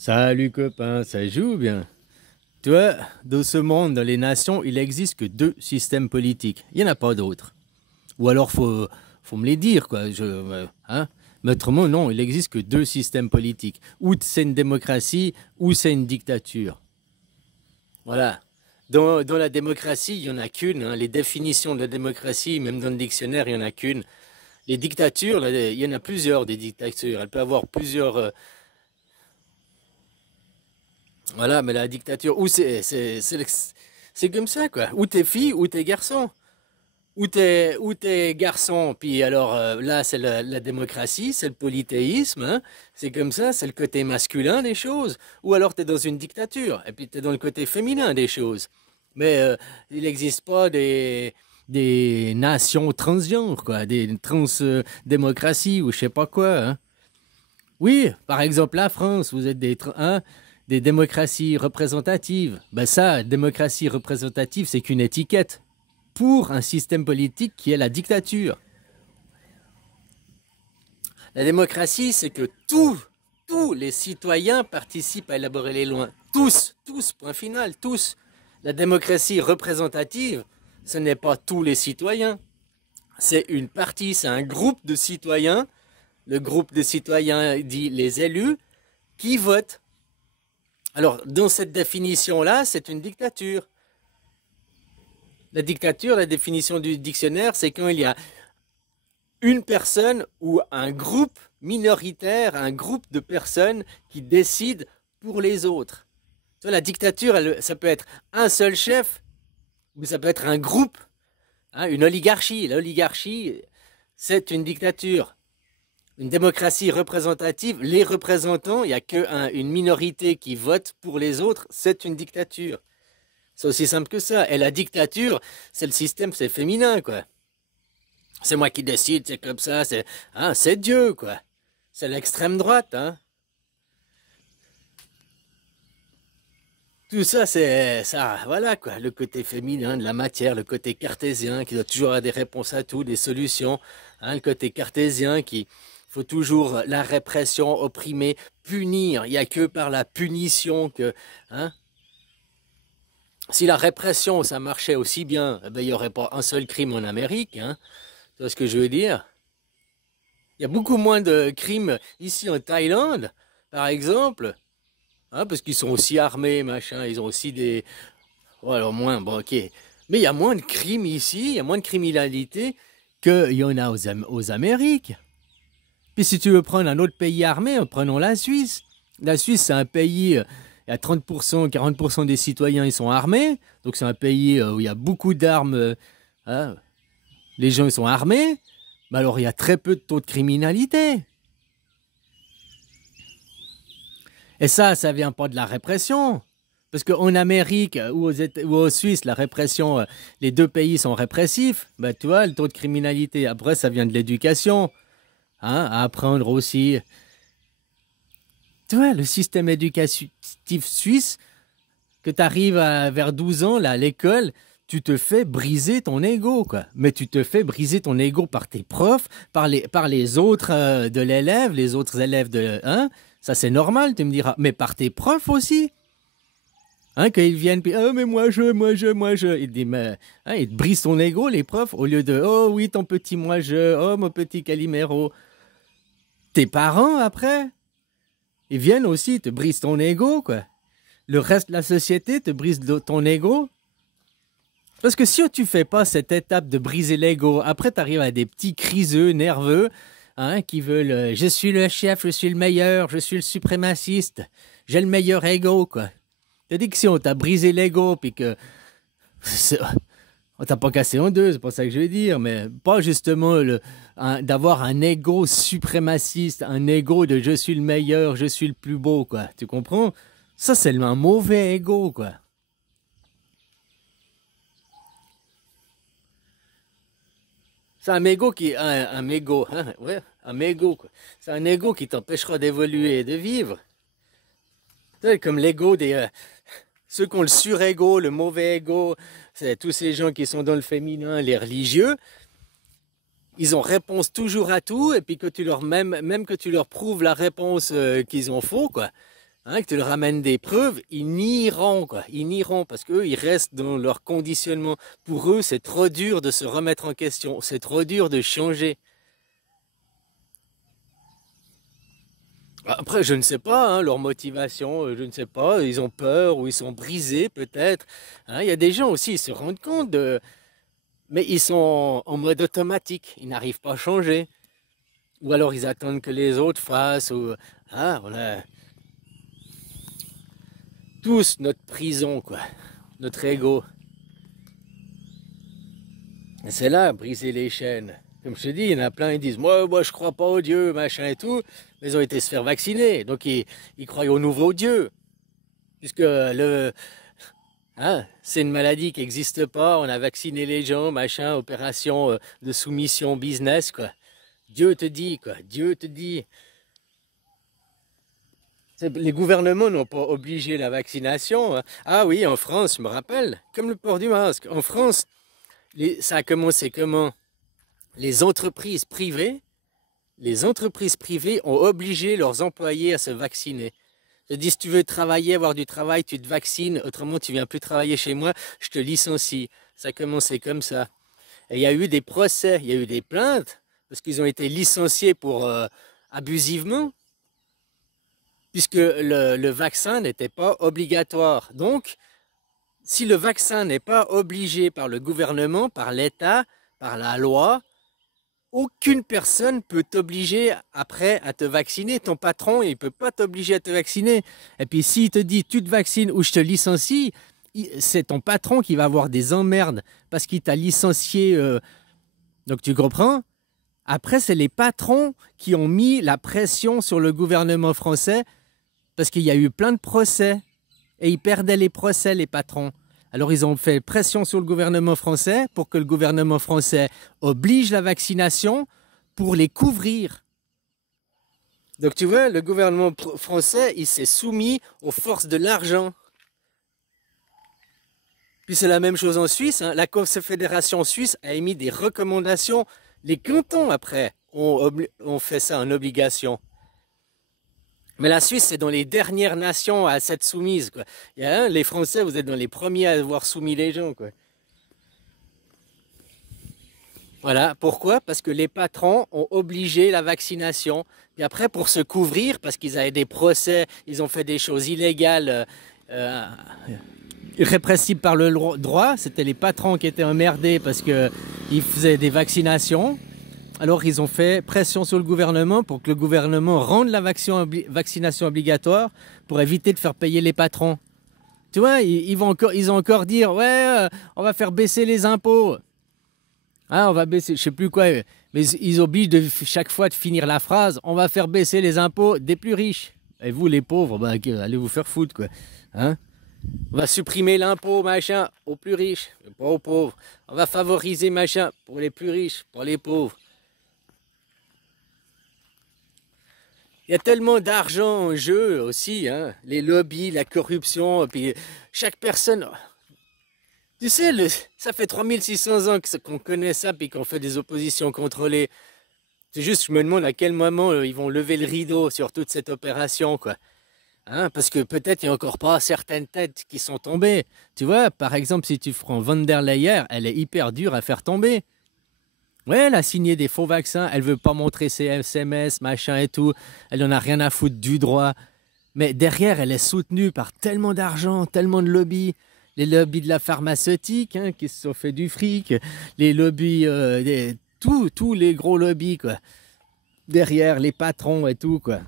Salut copain, ça joue bien. Tu vois, dans ce monde, dans les nations, il existe que deux systèmes politiques. Il n'y en a pas d'autres. Ou alors faut me les dire, quoi. Hein? Mais autrement, non, il existe que deux systèmes politiques. Ou c'est une démocratie, ou c'est une dictature. Voilà. Dans la démocratie, il n'y en a qu'une, hein. Les définitions de la démocratie, même dans le dictionnaire, il n'y en a qu'une. Les dictatures, là, il y en a plusieurs des dictatures. Elle peut avoir plusieurs. Voilà, mais la dictature, ou c'est comme ça, quoi. Ou t'es fille, ou t'es garçon. Ou t'es garçon, puis alors là, c'est la démocratie, c'est le polythéisme, hein. C'est comme ça, c'est le côté masculin des choses. Ou alors t'es dans une dictature, et puis t'es dans le côté féminin des choses. Mais il n'existe pas des nations transgenres, quoi, des trans-démocraties, ou je sais pas quoi, hein. Oui, par exemple, la France, vous êtes des démocraties représentatives. Ben ça, démocratie représentative, c'est qu'une étiquette pour un système politique qui est la dictature. La démocratie, c'est que tous les citoyens participent à élaborer les lois. Tous, point final, tous. La démocratie représentative, ce n'est pas tous les citoyens. C'est une partie, c'est un groupe de citoyens. Le groupe de citoyens dit les élus qui votent. Alors, dans cette définition-là, c'est une dictature. La dictature, la définition du dictionnaire, c'est quand il y a une personne ou un groupe minoritaire, un groupe de personnes qui décident pour les autres. La dictature, ça peut être un seul chef, ou ça peut être un groupe, hein, une oligarchie. L'oligarchie, c'est une dictature. Une démocratie représentative, les représentants, il n'y a qu'une minorité qui vote pour les autres, c'est une dictature. C'est aussi simple que ça. Et la dictature, c'est le système, c'est féminin, quoi. C'est moi qui décide, c'est comme ça, c'est Dieu, quoi. C'est l'extrême droite, hein. Tout ça, c'est ça, voilà, quoi. Le côté féminin de la matière, le côté cartésien qui doit toujours avoir des réponses à tout, des solutions. Hein, le côté cartésien qui faut toujours la répression, opprimer, punir. Il n'y a que par la punition que, hein. Si la répression, ça marchait aussi bien, eh ben, il n'y aurait pas un seul crime en Amérique, hein. Tu vois ce que je veux dire? Il y a beaucoup moins de crimes ici en Thaïlande, par exemple, hein, parce qu'ils sont aussi armés, machin, ils ont aussi des... Oh, alors moins, bon, ok. Mais il y a moins de crimes ici, il y a moins de criminalité qu'il y en a aux Amériques. Puis si tu veux prendre un autre pays armé, prenons la Suisse. La Suisse, c'est un pays, il y a 30%, 40% des citoyens, ils sont armés. Donc c'est un pays où il y a beaucoup d'armes, hein. Les gens, ils sont armés. Mais alors, il y a très peu de taux de criminalité. Et ça vient pas de la répression. Parce qu'en Amérique ou aux Suisse, la répression, les deux pays sont répressifs. Ben, tu vois, le taux de criminalité, après, ça vient de l'éducation. Hein, à apprendre aussi. Tu vois, le système éducatif suisse, que tu arrives vers 12 ans, là, à l'école, tu te fais briser ton ego, quoi. Mais tu te fais briser ton ego par tes profs, par les autres de l'élève, les autres élèves de... Hein? Ça, c'est normal, tu me diras. Mais par tes profs aussi. Hein, quand ils viennent, puis, oh, mais moi, je. Ils te disent, mais, hein, ils te brisent ton ego, les profs, au lieu de, oh oui, ton petit moi, oh, mon petit Calimero. Tes parents, après, ils viennent aussi, te brisent ton ego, quoi. Le reste de la société te brise ton ego. Parce que si tu fais pas cette étape de briser l'ego, après tu arrives à des petits criseux, nerveux, hein, qui veulent je suis le chef, je suis le meilleur, je suis le suprémaciste, j'ai le meilleur ego, quoi. T'as dit que si on t'a brisé l'ego, puis que on t'a pas cassé en deux, c'est pas ça que je veux dire, mais pas justement d'avoir un ego suprémaciste, un ego de je suis le meilleur, je suis le plus beau, quoi. Tu comprends? Ça, c'est un mauvais ego, quoi. C'est un ego un ego, hein, ouais, un ego, quoi. C'est un ego qui t'empêchera d'évoluer et de vivre. Tu sais, comme l'ego ceux qui ont le surego, le mauvais ego, c'est tous ces gens qui sont dans le féminin, les religieux. Ils ont réponse toujours à tout, et puis que même que tu leur prouves la réponse qu'ils ont faux, quoi. hein, que tu leur ramènes des preuves, ils nieront, quoi. Ils nieront parce qu'eux, ils restent dans leur conditionnement. Pour eux, c'est trop dur de se remettre en question, c'est trop dur de changer. Après, je ne sais pas, hein, leur motivation, je ne sais pas, ils ont peur ou ils sont brisés peut-être. Hein, il y a des gens aussi, ils se rendent compte de... Mais ils sont en mode automatique, ils n'arrivent pas à changer. Ou alors ils attendent que les autres fassent. Ou... Ah, on a tous notre prison, quoi, notre ego. Et c'est là, briser les chaînes. Comme je te dis, il y en a plein, ils disent, moi je crois pas au Dieu, machin et tout. Mais ils ont été se faire vacciner, donc ils croient au nouveau Dieu. Puisque hein, c'est une maladie qui n'existe pas, on a vacciné les gens, machin, opération de soumission business, quoi. Dieu te dit, quoi, Dieu te dit. Les gouvernements n'ont pas obligé la vaccination, hein. Ah oui, en France, je me rappelle, comme le port du masque. En France, ça a commencé comment? Les entreprises privées, les entreprises privées ont obligé leurs employés à se vacciner. Je dis, si tu veux travailler, avoir du travail, tu te vaccines, autrement tu viens plus travailler chez moi, je te licencie. Ça a commencé comme ça. Et il y a eu des procès, il y a eu des plaintes, parce qu'ils ont été licenciés pour abusivement, puisque le vaccin n'était pas obligatoire. Donc, si le vaccin n'est pas obligé par le gouvernement, par l'État, par la loi, aucune personne peut t'obliger après à te vacciner. Ton patron, il ne peut pas t'obliger à te vacciner. Et puis s'il te dit tu te vaccines ou je te licencie, c'est ton patron qui va avoir des emmerdes parce qu'il t'a licencié. Donc tu comprends? Après, c'est les patrons qui ont mis la pression sur le gouvernement français parce qu'il y a eu plein de procès et ils perdaient les procès, les patrons. Alors ils ont fait pression sur le gouvernement français pour que le gouvernement français oblige la vaccination pour les couvrir. Donc tu vois, le gouvernement français, il s'est soumis aux forces de l'argent. Puis c'est la même chose en Suisse, hein. La Confédération suisse a émis des recommandations. Les cantons, après, ont fait ça en obligation. Mais la Suisse, c'est dans les dernières nations à s'être soumise, quoi. Les Français, vous êtes dans les premiers à avoir soumis les gens, quoi. Voilà, pourquoi? Parce que les patrons ont obligé la vaccination. Et après, pour se couvrir, parce qu'ils avaient des procès, ils ont fait des choses illégales, répressibles par le droit. C'était les patrons qui étaient emmerdés parce qu'ils faisaient des vaccinations. Alors ils ont fait pression sur le gouvernement pour que le gouvernement rende la vaccination obligatoire pour éviter de faire payer les patrons. Tu vois, ils ont encore dire, ouais, on va faire baisser les impôts. Hein, on va baisser, je sais plus quoi, mais ils obligent chaque fois de finir la phrase, on va faire baisser les impôts des plus riches. Et vous les pauvres, bah, allez vous faire foutre, quoi. Hein? On va supprimer l'impôt, machin, aux plus riches, pas aux pauvres. On va favoriser, machin, pour les plus riches, pas les pauvres. Il y a tellement d'argent en jeu aussi, hein, les lobbies, la corruption, puis chaque personne... Tu sais, ça fait 3600 ans qu'on connaît ça, puis qu'on fait des oppositions contrôlées. C'est juste, je me demande à quel moment ils vont lever le rideau sur toute cette opération, quoi. Hein, parce que peut-être il n'y a encore pas certaines têtes qui sont tombées. Tu vois, par exemple, si tu prends von der Leyen, elle est hyper dure à faire tomber. Ouais, elle a signé des faux vaccins, elle veut pas montrer ses SMS, machin et tout. Elle en a rien à foutre du droit. Mais derrière, elle est soutenue par tellement d'argent, tellement de lobbies. Les lobbies de la pharmaceutique, hein, qui se sont fait du fric. Les lobbies, tous les gros lobbies, quoi. Derrière, les patrons et tout, quoi.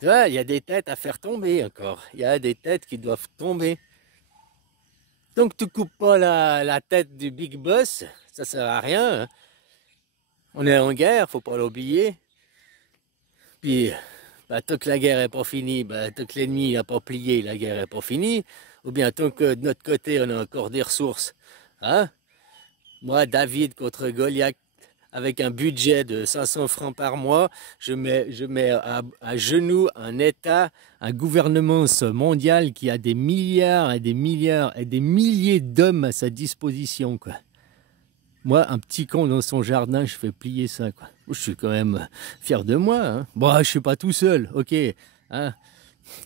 Tu vois, il y a des têtes à faire tomber encore. Il y a des têtes qui doivent tomber. Donc tu coupes pas la tête du big boss, ça sert à rien, hein. On est en guerre, faut pas l'oublier. Puis, bah, tant que la guerre est pas finie, bah, tant que l'ennemi n'a pas plié, la guerre est pas finie. Ou bien tant que de notre côté, on a encore des ressources. Hein? Moi, David contre Goliath, avec un budget de 500 francs par mois, je mets à genoux un État, un gouvernement mondial qui a des milliards et des milliards et des milliers d'hommes à sa disposition, quoi. Moi, un petit con dans son jardin, je fais plier ça, quoi. Je suis quand même fier de moi. Hein. Bon, je suis pas tout seul, ok. Hein.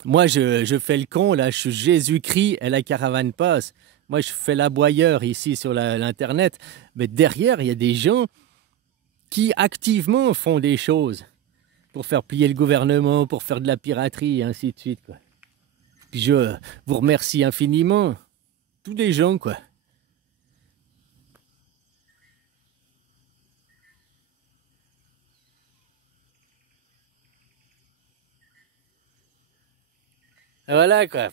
Moi, je fais le con, là, je suis Jésus-Christ et la caravane passe. Moi, je fais l'aboyeur ici sur l'Internet. Mais derrière, il y a des gens qui activement font des choses pour faire plier le gouvernement, pour faire de la piraterie, et ainsi de suite, quoi. Puis je vous remercie infiniment. Tous les gens, quoi. Et voilà, quoi.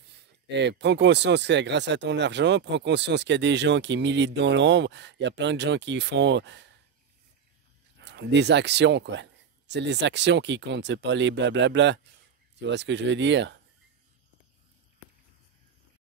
Et prends conscience que grâce à ton argent, prends conscience qu'il y a des gens qui militent dans l'ombre. Il y a plein de gens qui font des actions, quoi. C'est les actions qui comptent, c'est pas les blablabla. Tu vois ce que je veux dire?